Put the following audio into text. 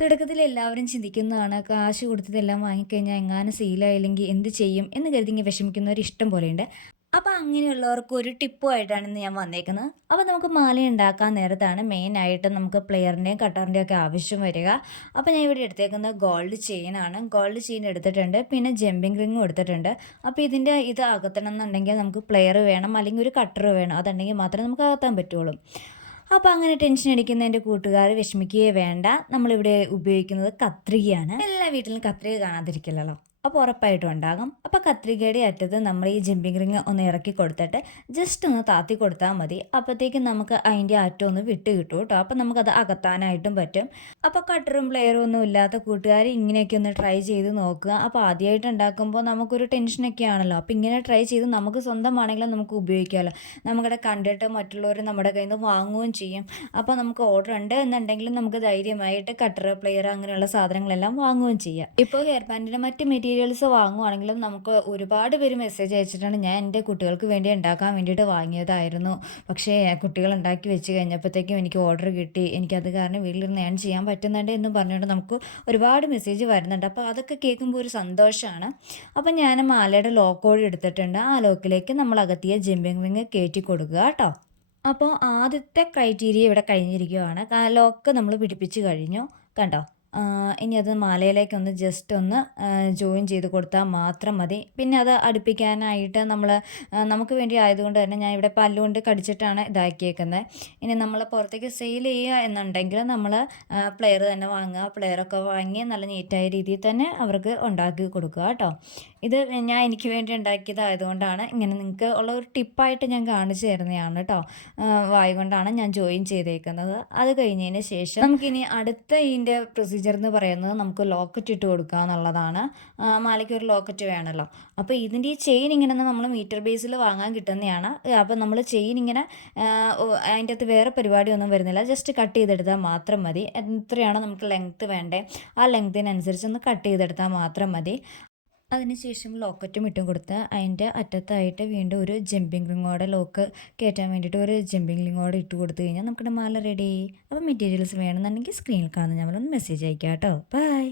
തുടക്കത്തിൽ എല്ലാവരും ചിന്തിക്കുന്നതാണ് കാശ് കൊടുത്തതെല്ലാം വാങ്ങിക്കഴിഞ്ഞാൽ എങ്ങാനും സെയിലായില്ലെങ്കിൽ എന്ത് ചെയ്യും എന്ന് കരുതി ഇങ്ങനെ വിഷമിക്കുന്നവർ ഇഷ്ടം പോലെയുണ്ട്. അപ്പോൾ അങ്ങനെയുള്ളവർക്ക് ഒരു ടിപ്പുമായിട്ടാണ് ഇന്ന് ഞാൻ വന്നേക്കുന്നത്. അപ്പോൾ നമുക്ക് മാല ഉണ്ടാക്കാൻ നേരത്താണ് മെയിനായിട്ട് നമുക്ക് പ്ലെയറിൻ്റെയും കട്ടറിൻ്റെയും ഒക്കെ ആവശ്യം വരിക. അപ്പോൾ ഞാൻ ഇവിടെ എടുത്തേക്കുന്നത് ഗോൾഡ് ചെയിനാണ്. ഗോൾഡ് ചെയിൻ എടുത്തിട്ടുണ്ട്, പിന്നെ ജമ്പിങ് റിങ്ങും എടുത്തിട്ടുണ്ട്. അപ്പോൾ ഇത് അകത്തണം എന്നുണ്ടെങ്കിൽ നമുക്ക് പ്ലെയർ വേണം, അല്ലെങ്കിൽ ഒരു കട്ടർ വേണം. അതുണ്ടെങ്കിൽ മാത്രമേ നമുക്ക് അകത്താൻ പറ്റുള്ളൂ. അപ്പോൾ അങ്ങനെ ടെൻഷൻ അടിക്കുന്ന എൻ്റെ കൂട്ടുകാർ വിഷമിക്കുകയേ വേണ്ട. നമ്മളിവിടെ ഉപയോഗിക്കുന്നത് കത്രികയാണ്. എല്ലാ വീട്ടിലും കത്രിക കാണാതിരിക്കില്ലല്ലോ, അപ്പോൾ ഉറപ്പായിട്ടും ഉണ്ടാകും. അപ്പോൾ കത്രികയുടെ അറ്റത്ത് നമ്മൾ ഈ ജമ്പിങ് റിങ് ഒന്ന് ഇറക്കി കൊടുത്തിട്ട് ജസ്റ്റ് ഒന്ന് താത്തി കൊടുത്താൽ മതി. അപ്പോഴത്തേക്കും നമുക്ക് അതിൻ്റെ അറ്റം ഒന്ന് വിട്ട് കിട്ടും കേട്ടോ. അപ്പോൾ നമുക്കത് അകത്താനായിട്ടും പറ്റും. അപ്പോൾ കട്ടറും പ്ലെയറും ഒന്നും ഇല്ലാത്ത കൂട്ടുകാർ ഇങ്ങനെയൊക്കെ ഒന്ന് ട്രൈ ചെയ്ത് നോക്കുക. അപ്പോൾ ആദ്യമായിട്ട് ഉണ്ടാക്കുമ്പോൾ നമുക്കൊരു ടെൻഷനൊക്കെ ആണല്ലോ. അപ്പോൾ ഇങ്ങനെ ട്രൈ ചെയ്ത് നമുക്ക് സ്വന്തമാണെങ്കിലും നമുക്ക് ഉപയോഗിക്കാമല്ലോ. നമുക്കിടെ കണ്ടിട്ട് മറ്റുള്ളവർ നമ്മുടെ കയ്യിൽ നിന്ന് വാങ്ങുകയും ചെയ്യും. അപ്പോൾ നമുക്ക് ഓർഡർ ഉണ്ട് എന്നുണ്ടെങ്കിലും നമുക്ക് ധൈര്യമായിട്ട് കട്ടർ, പ്ലെയർ അങ്ങനെയുള്ള സാധനങ്ങളെല്ലാം വാങ്ങുകയും ചെയ്യാം. ഇപ്പോൾ ഹെയർ ബാൻഡിൻ്റെ മറ്റ് മെറ്റീരിയൽസ് വാങ്ങുവാണെങ്കിലും നമുക്ക് ഒരുപാട് പേര് മെസ്സേജ് അയച്ചിട്ടാണ് ഞാൻ എൻ്റെ കുട്ടികൾക്ക് വേണ്ടി ഉണ്ടാക്കാൻ വേണ്ടിയിട്ട് വാങ്ങിയതായിരുന്നു. പക്ഷേ കുട്ടികൾ ഉണ്ടാക്കി വെച്ച് കഴിഞ്ഞപ്പോഴത്തേക്കും എനിക്ക് ഓർഡർ കിട്ടി, എനിക്കത് കാരണം വീട്ടിലിരുന്ന് ഏൺ ചെയ്യാൻ പറ്റുന്നുണ്ട് എന്ന് പറഞ്ഞുകൊണ്ട് നമുക്ക് ഒരുപാട് മെസ്സേജ് വരുന്നുണ്ട്. അപ്പോൾ അതൊക്കെ കേൾക്കുമ്പോൾ ഒരു സന്തോഷമാണ്. അപ്പോൾ ഞാൻ മാലയുടെ ലോക്കോഡ് എടുത്തിട്ടുണ്ട്. ആ ലോക്കിലേക്ക് നമ്മൾ അകത്തിയ ജമ്പിങ് റിങ് കയറ്റി കൊടുക്കുക കേട്ടോ. അപ്പോൾ ആദ്യത്തെ ക്രൈറ്റീരിയ ഇവിടെ കഴിഞ്ഞിരിക്കുകയാണ്. ലോക്ക് നമ്മൾ പിടിപ്പിച്ച് കഴിഞ്ഞു, കണ്ടോ. ഇനി അത് മാലയിലേക്കൊന്ന് ജസ്റ്റ് ഒന്ന് ജോയിൻ ചെയ്ത് കൊടുത്താൽ മാത്രം മതി. പിന്നെ അത് അടുപ്പിക്കാനായിട്ട് നമുക്ക് വേണ്ടി ആയതുകൊണ്ട് തന്നെ ഞാൻ ഇവിടെ പല്ലുകൊണ്ട് കടിച്ചിട്ടാണ് ഇതാക്കിയേക്കുന്നത്. ഇനി നമ്മൾ പുറത്തേക്ക് സെയിൽ ചെയ്യുക എന്നുണ്ടെങ്കിൽ നമ്മൾ പ്ലെയർ തന്നെ വാങ്ങുക. പ്ലെയറൊക്കെ വാങ്ങി നല്ല നീറ്റായ രീതിയിൽ തന്നെ അവർക്ക് ഉണ്ടാക്കി കൊടുക്കുക കേട്ടോ. ഇത് എനിക്ക് വേണ്ടി ഉണ്ടാക്കിയതായതുകൊണ്ടാണ് ഇങ്ങനെ നിങ്ങൾക്ക് ഉള്ള ഒരു ടിപ്പായിട്ട് ഞാൻ കാണിച്ചു തരുന്നതാണ് കേട്ടോ. വായ കൊണ്ടാണ് ഞാൻ ജോയിൻ ചെയ്തേക്കുന്നത്. അത് കഴിഞ്ഞതിന് ശേഷം നമുക്കിനി അടുത്ത ഇതിൻ്റെ പ്രൊസീജിയർ എന്ന് പറയുന്നത് നമുക്ക് ലോക്കറ്റ് ഇട്ട് കൊടുക്കുക എന്നുള്ളതാണ്. മാലയ്ക്ക് ഒരു ലോക്കറ്റ് വേണമല്ലോ. അപ്പോൾ ഇതിൻ്റെ ഈ ചെയിൻ ഇങ്ങനെ നമ്മൾ മീറ്റർ ബേസിൽ വാങ്ങാൻ കിട്ടുന്നതാണ്. അപ്പോൾ നമ്മൾ ചെയിൻ ഇങ്ങനെ അതിൻ്റെ അകത്ത് വേറെ പരിപാടിയൊന്നും വരുന്നില്ല, ജസ്റ്റ് കട്ട് ചെയ്തെടുത്താൽ മാത്രം മതി. എത്രയാണോ നമുക്ക് ലെങ്ത്ത് വേണ്ടേ ആ ലെങ്ത്തിനനുസരിച്ച് ഒന്ന് കട്ട് ചെയ്തെടുത്താൽ മാത്രം മതി. അതിനുശേഷം ലോക്കറ്റും ഇട്ടും കൊടുത്ത് അതിൻ്റെ അറ്റത്തായിട്ട് വീണ്ടും ഒരു ജമ്പിങ് റിങ്ങോടെ ലോക്ക് കയറ്റാൻ വേണ്ടിയിട്ട് ഒരു ജമ്പിങ് റിങ്ങോടെ ഇട്ട് കൊടുത്തു കഴിഞ്ഞാൽ നമുക്കിവിടെ മാല റെഡി. അപ്പോൾ മെറ്റീരിയൽസ് വേണമെന്നുണ്ടെങ്കിൽ സ്ക്രീനിൽ കാണുന്ന ഞമ്മളൊന്ന് മെസ്സേജ് അയക്കാം കേട്ടോ. ബൈ.